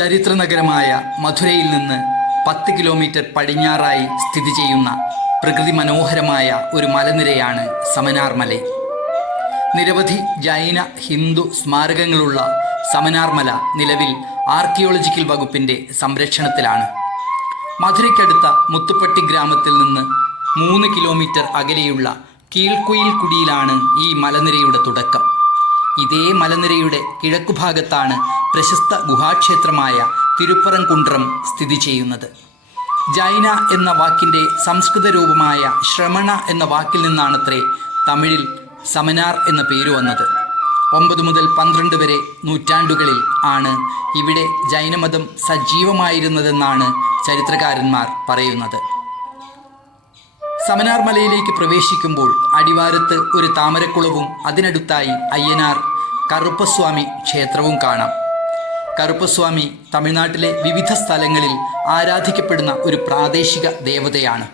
ചരിത്രനഗരമായ മധുരയിൽ നിന്ന് 10 കിലോമീറ്റർ പടിഞ്ഞാറായി സ്ഥിതി ചെയ്യുന്ന പ്രകൃതി മനോഹരമായ ഒരു മലനിരയാണ് സമനാർ മല. നിരവധി ജൈന ഹിന്ദു സ്മാരകങ്ങളുള്ള സമനാർ മല നിലവിൽ ആർക്കിയോളജിക്കൽ വകുപ്പിൻ്റെ സംരക്ഷണത്തിലാണ്. മധുരയ്ക്കടുത്ത മുത്തുപ്പട്ടി ഗ്രാമത്തിൽ നിന്ന് 3 കിലോമീറ്റർ അകലെയുള്ള കീഴ്ക്കുയിൽ കുടിയിലാണ് ഈ മലനിരയുടെ തുടക്കം. ഇതേ മലനിരയുടെ കിഴക്കുഭാഗത്താണ് പ്രശസ്ത ഗുഹാക്ഷേത്രമായ തിരുപ്പറംകുണ്ട്രം സ്ഥിതി ചെയ്യുന്നത്. ജൈന എന്ന വാക്കിൻ്റെ സംസ്കൃത രൂപമായ ശ്രമണ എന്ന വാക്കിൽ നിന്നാണത്രേ തമിഴിൽ സമനാർ എന്ന പേര് വന്നത്. 9 മുതൽ 12 വരെ നൂറ്റാണ്ടുകളിൽ ആണ് ഇവിടെ ജൈനമതം സജീവമായിരുന്നതെന്നാണ് ചരിത്രകാരന്മാർ പറയുന്നത്. സമനാർ മലയിലേക്ക് പ്രവേശിക്കുമ്പോൾ അടിവാരത്ത് ഒരു താമരക്കുളവും അതിനടുത്തായി അയ്യനാർ കറുപ്പസ്വാമി ക്ഷേത്രവും കാണാം. കറുപ്പസ്വാമി തമിഴ്നാട്ടിലെ വിവിധ സ്ഥലങ്ങളിൽ ആരാധിക്കപ്പെടുന്ന ഒരു പ്രാദേശിക ദേവതയാണ്.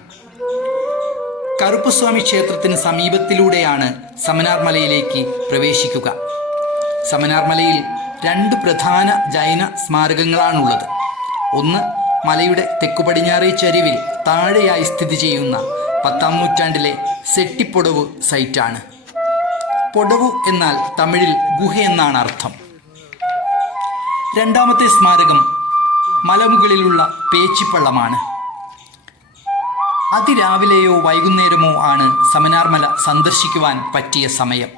കറുപ്പസ്വാമി ക്ഷേത്രത്തിന് സമീപത്തിലൂടെയാണ് സമനാർ മലയിലേക്ക് പ്രവേശിക്കുക. സമനാർ മലയിൽ 2 പ്രധാന ജൈന സ്മാരകങ്ങളാണുള്ളത്. ഒന്ന് മലയുടെ തെക്കുപടിഞ്ഞാറേ ചരിവിൽ താഴെയായി സ്ഥിതി ചെയ്യുന്ന 10-ാം നൂറ്റാണ്ടിലെ സെട്ടിപ്പൊടവ് സൈറ്റാണ്. പൊടവു എന്നാൽ തമിഴിൽ ഗുഹ എന്നാണ് അർത്ഥം. രണ്ടാമത്തെ സ്മാരകം മലമുകളിലുള്ള പേച്ചിപ്പള്ളമാണ്. അതിരാവിലെയോ വൈകുന്നേരമോ ആണ് സമനാർ മല സന്ദർശിക്കുവാൻ പറ്റിയ സമയം.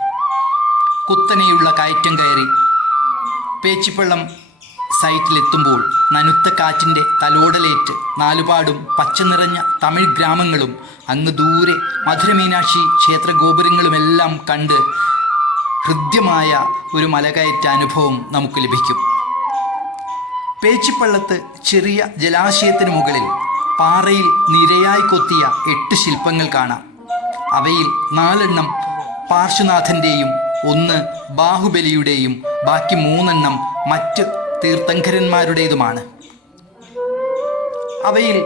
കുത്തനെയുള്ള കയറ്റം കയറി പേച്ചിപ്പള്ളം സൈറ്റിലെത്തുമ്പോൾ നനുത്ത കാറ്റിൻ്റെ തലോടലേറ്റ് നാലുപാടും പച്ച നിറഞ്ഞ തമിഴ് ഗ്രാമങ്ങളും അങ്ങ് ദൂരെ മധുരമീനാക്ഷി ക്ഷേത്ര ഗോപുരങ്ങളുമെല്ലാം കണ്ട് ഹൃദ്യമായ ഒരു മലകയറ്റ അനുഭവം നമുക്ക് ലഭിക്കും. പേച്ചിപ്പള്ളത്ത് ചെറിയ ജലാശയത്തിന് മുകളിൽ പാറയിൽ നിരയായി കൊത്തിയ 8 ശില്പങ്ങൾ കാണാം. അവയിൽ 4 പാർശ്വനാഥൻ്റെയും 1 ബാഹുബലിയുടെയും ബാക്കി 3 മറ്റ് തീർത്ഥങ്കരന്മാരുടേതുമാണ്. അവയിൽ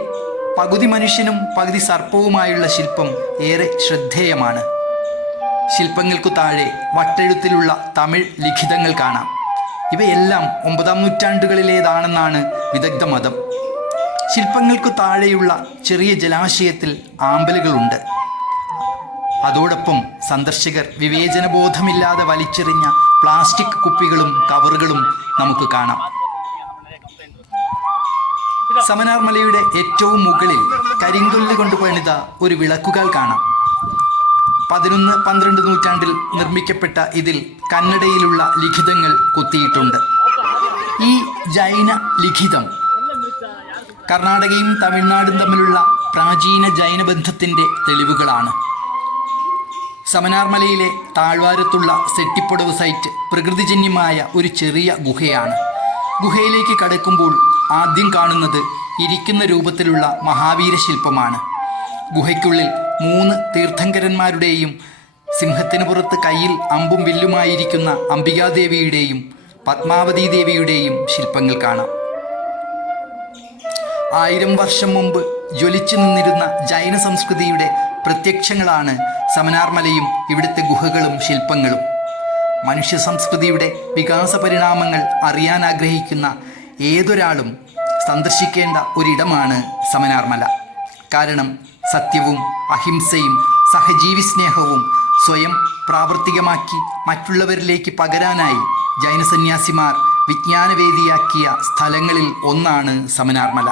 പകുതി മനുഷ്യനും പകുതി സർപ്പവുമായുള്ള ശില്പം ഏറെ ശ്രദ്ധേയമാണ്. ശില്പങ്ങൾക്കു താഴെ വട്ടെഴുത്തിലുള്ള തമിഴ് ലിഖിതങ്ങൾ കാണാം. ഇവയെല്ലാം 9-ാം നൂറ്റാണ്ടുകളിലേതാണെന്നാണ് വിദഗ്ധ മതം. ശില്പങ്ങൾക്കു താഴെയുള്ള ചെറിയ ജലാശയത്തിൽ ആമ്പലുകളുണ്ട്. അതോടൊപ്പം സന്ദർശകർ വിവേചനബോധമില്ലാതെ വലിച്ചെറിഞ്ഞ പ്ലാസ്റ്റിക് കുപ്പികളും കവറുകളും നമുക്ക് കാണാം. സമനാർ മലയുടെ ഏറ്റവും മുകളിൽ കരിങ്കൊല്ല് കൊണ്ട് പണിത ഒരു വിളക്കുകാൽ കാണാം. 11-12 നൂറ്റാണ്ടിൽ നിർമ്മിക്കപ്പെട്ട ഇതിൽ കന്നഡയിലുള്ള ലിഖിതങ്ങൾ കൊത്തിയിട്ടുണ്ട്. ഈ ജൈന ലിഖിതം കർണാടകയും തമിഴ്നാടും തമ്മിലുള്ള പ്രാചീന ജൈനബന്ധത്തിൻ്റെ തെളിവുകളാണ്. സമനാർ മലയിലെ താഴ്വാരത്തുള്ള സെട്ടിപ്പൊടവ് സൈറ്റ് പ്രകൃതിജന്യമായ ഒരു ചെറിയ ഗുഹയാണ്. ഗുഹയിലേക്ക് കടക്കുമ്പോൾ ആദ്യം കാണുന്നത് ഇരിക്കുന്ന രൂപത്തിലുള്ള മഹാവീര ശില്പമാണ്. ഗുഹയ്ക്കുള്ളിൽ 3 തീർത്ഥങ്കരന്മാരുടെയും സിംഹത്തിന് പുറത്ത് കയ്യിൽ അമ്പും വില്ലുമായിരിക്കുന്ന അംബികാദേവിയുടെയും പത്മാവതി ദേവിയുടെയും ശില്പങ്ങൾ കാണാം. 1000 വർഷം മുമ്പ് ജ്വലിച്ചു നിന്നിരുന്ന ജൈന സംസ്കൃതിയുടെ പ്രത്യക്ഷങ്ങളാണ് സമനാർ മലയും ഇവിടുത്തെ ഗുഹകളും ശില്പങ്ങളും. മനുഷ്യ സംസ്കൃതിയുടെ വികാസ പരിണാമങ്ങൾ അറിയാൻ ആഗ്രഹിക്കുന്ന ഏതൊരാളും സന്ദർശിക്കേണ്ട ഒരിടമാണ് സമനാർ മല. കാരണം സത്യവും അഹിംസയും സഹജീവി സ്നേഹവും സ്വയം പ്രാവർത്തികമാക്കി മറ്റുള്ളവരിലേക്ക് പകരാനായി ജൈന സന്യാസിമാർ വിജ്ഞാനവേദിയാക്കിയ സ്ഥലങ്ങളിൽ ഒന്നാണ് സമനാർ മല.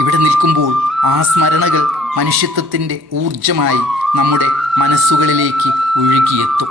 ഇവിടെ നിൽക്കുമ്പോൾ ആ സ്മരണകൾ മനുഷ്യത്വത്തിൻ്റെ ഊർജമായി നമ്മുടെ മനസ്സുകളിലേക്ക് ഒഴുകിയെത്തും.